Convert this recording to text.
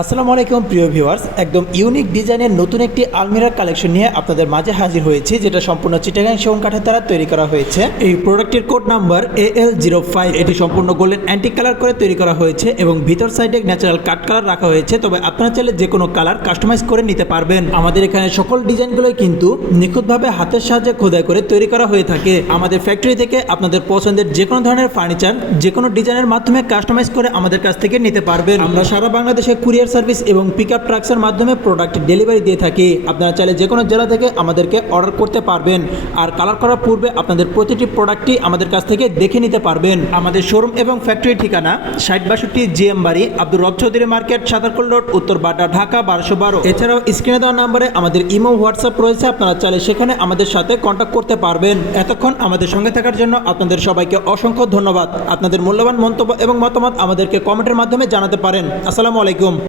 আসসালামু আলাইকুম প্রিয় ভিউয়ার্স, একদম ইউনিক ডিজাইনের নতুন একটি আলমিরার কালেকশন নিয়ে আপনাদের মাঝে হাজির হয়েছি, যেটা সম্পূর্ণ চিটাগাং সেগুন কাঠের দ্বারা তৈরি করা হয়েছে। এই প্রোডাক্টের কোড নাম্বার AL05। এটি সম্পূর্ণ গোল্ডেন অ্যান্টিক কালার করে তৈরি করা হয়েছে এবং ভিতর সাইডে ন্যাচারাল কাট কালার রাখা হয়েছে। তবে আপনারা চাইলে যে কোনো কালার কাস্টমাইজ করে নিতে পারবেন। আমাদের এখানে সকল ডিজাইনগুলোই কিন্তু নিখুঁতভাবে হাতের সাহায্যে খোদাই করে তৈরি করা হয়ে থাকে। আমাদের ফ্যাক্টরি থেকে আপনাদের পছন্দের যে কোনো ধরনের ফার্নিচার যে কোনো ডিজাইনের মাধ্যমে কাস্টমাইজ করে আমাদের কাছ থেকে নিতে পারবেন। আমরা সারা বাংলাদেশে কুরিয়ার সার্ভিস এবং পিকআপ ট্রাক্সের মাধ্যমে প্রোডাক্ট ডেলিভারি দিয়ে থাকি। আপনারা চাইলে যে কোনো জেলা থেকে আমাদেরকে অর্ডার করতে পারবেন। আর কালার করার পূর্বে আপনাদের প্রতিটি প্রোডাক্টই আমাদের কাছ থেকে দেখে নিতে পারবেন। আমাদের শোরুম এবং ফ্যাক্টরি ঠিকানা 6062 GM বাড়ি, আব্দুর রব চৌধুরী মার্কেট, সাতারকুল রোড, উত্তর বাড্ডা, ঢাকা 1212। এছাড়াও স্ক্রিনে দেওয়া নাম্বারে আমাদের ইমো, হোয়াটসঅ্যাপ রয়েছে। আপনারা চাইলে সেখানে আমাদের সাথে কন্ট্যাক্ট করতে পারবেন। এতক্ষণ আমাদের সঙ্গে থাকার জন্য আপনাদের সবাইকে অসংখ্য ধন্যবাদ। আপনাদের মূল্যবান মন্তব্য এবং মতামত আমাদেরকে কমেন্টের মাধ্যমে জানাতে পারেন। আসসালামু আলাইকুম।